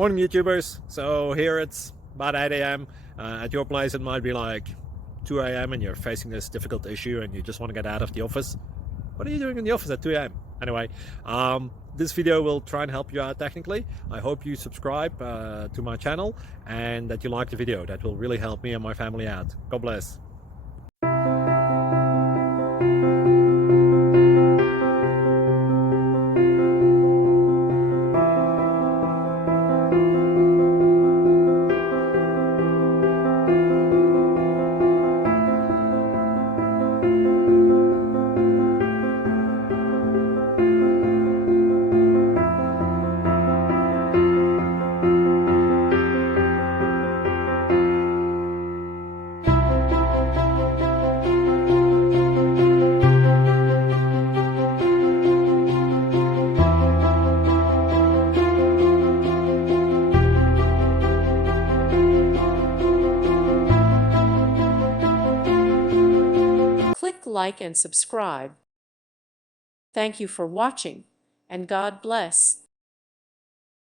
Morning YouTubers. So here it's about 8 a.m. At your place it might be like 2 a.m. and you're facing this difficult issue and you just want to get out of the office. What are you doing in the office at 2 a.m.? Anyway, this video will try and help you out technically. I hope you subscribe to my channel and that you like the video. That will really help me and my family out. God bless. Click like and subscribe. Thank you for watching, and God bless.